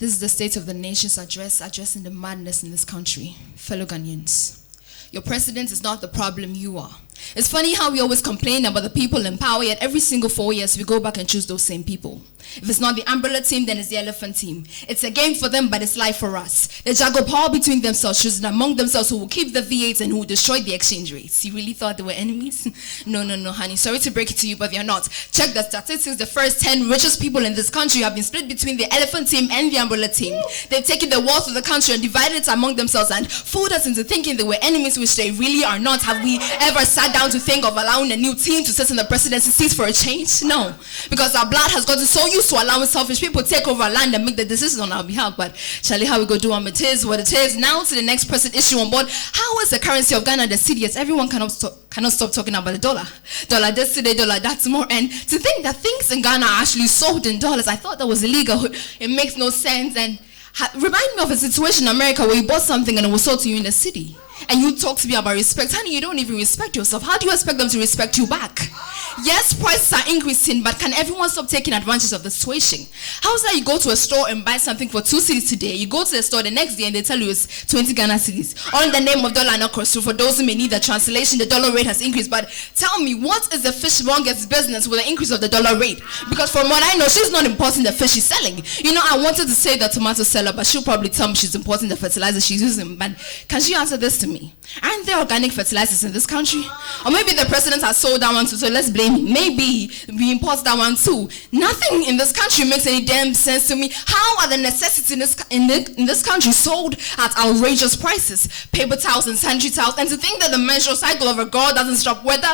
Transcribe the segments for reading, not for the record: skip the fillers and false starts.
This is the State of the Nation's address, addressing the madness in this country. Fellow Ghanaians, your president is not the problem, you are. It's funny how we always complain about the people in power, yet every single 4 years we go back and choose those same people. If it's not the umbrella team, then it's the elephant team. It's a game for them, but it's life for us. They juggle power between themselves, choosing among themselves who will keep the V8s and who will destroy the exchange rates. You really thought they were enemies? No, honey. Sorry to break it to you, but they're not. Check the statistics. The first 10 richest people in this country have been split between the elephant team and the umbrella team. They've taken the wealth of the country and divided it among themselves and fooled us into thinking they were enemies, which they really are not. Have we ever sat down to think of allowing a new team to sit in the presidency seat for a change? No, because our blood has gotten so used to allowing selfish people take over our land and make the decisions on our behalf. But Charlie, how we go do it is what it is. Now to the next person issue on board. How is the currency of Ghana the CDS? Everyone cannot stop talking about the dollar. Dollar this today, dollar that tomorrow. And to think that things in Ghana are actually sold in dollars, I thought that was illegal. It makes no sense. And remind me of a situation in America where you bought something and it was sold to you in the city. And you talk to me about respect. Honey, you don't even respect yourself. How do you expect them to respect you back? Yes, prices are increasing, but can everyone stop taking advantage of the situation? How is that you go to a store and buy something for 2 cedis today, you go to the store the next day and they tell you it's 20 Ghana cedis, all in the name of dollar and cross. So for those who may need the translation, the dollar rate has increased. But tell me, what is the fishmonger's business with the increase of the dollar rate? Because from what I know, she's not importing the fish she's selling. You know, I wanted to say the tomato seller, but she'll probably tell me she's importing the fertilizer she's using. But can she answer this to me? Aren't there organic fertilizers in this country? Or maybe the president has sold that one too, so let's blame him. Maybe we import that one too. Nothing in this country makes any damn sense to me. How are the necessities in this country sold at outrageous prices? Paper towels and sanitary towels. And to think that the menstrual cycle of a girl doesn't stop, whether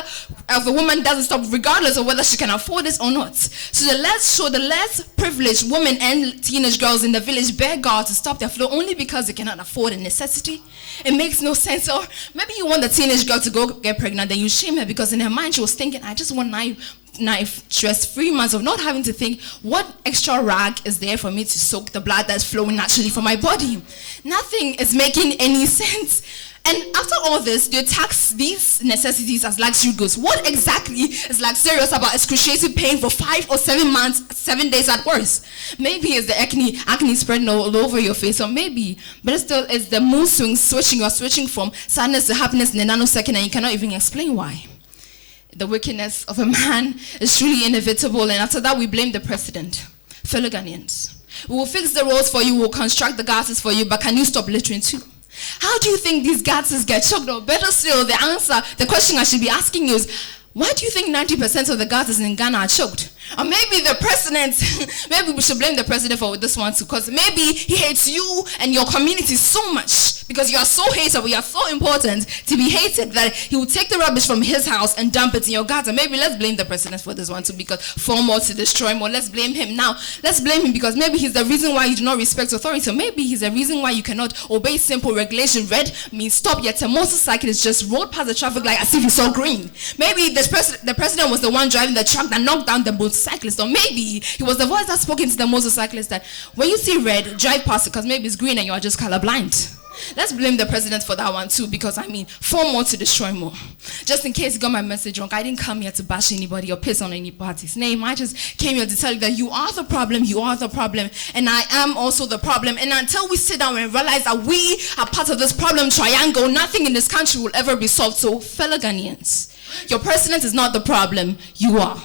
of a woman doesn't stop regardless of whether she can afford it or not. So the less privileged women and teenage girls in the village beg God to stop their flow only because they cannot afford a necessity. It makes no sense. Or maybe you want the teenage girl to go get pregnant, then you shame her because in her mind she was thinking, I just want stress-free months of not having to think, what extra rag is there for me to soak the blood that's flowing naturally from my body? Nothing is making any sense. And after all this, they tax these necessities as luxury goods. What exactly is luxurious about excruciating pain for 5 or 7 months, 7 days at worst? Maybe it's the acne spreading all over your face, or maybe, but still it's the mood swings switching. You're switching from sadness to happiness in a nanosecond and you cannot even explain why. The wickedness of a man is truly inevitable, and after that we blame the president. Fellow Ghanaians, we will fix the roads for you, we will construct the gases for you, but can you stop littering too? How do you think these gases get choked? Or better still, the question I should be asking you is, why do you think 90% of the gases in Ghana are choked? Or maybe the president, maybe we should blame the president for this one too, because maybe he hates you and your community so much, because you are so hateable, you are so important to be hated, that he will take the rubbish from his house and dump it in your gutter. Maybe let's blame the president for this one too, because for more to destroy more, let's blame him. Now, let's blame him because maybe he's the reason why you do not respect authority, or maybe he's the reason why you cannot obey simple regulation. Red means stop, yet a motorcyclist just rode past the traffic light as if he saw green. Maybe the president was the one driving the truck that knocked down the motorcyclist, or maybe he was the voice that spoke into the motorcyclist that when you see red, drive past it because maybe it's green and you are just colorblind. Let's blame the president for that one too, because for more to destroy more. Just in case you got my message wrong, I didn't come here to bash anybody or piss on any party's name. I just came here to tell you that you are the problem, and I am also the problem. And until we sit down and realize that we are part of this problem triangle, nothing in this country will ever be solved. So, fellow Ghanaians, your president is not the problem, you are.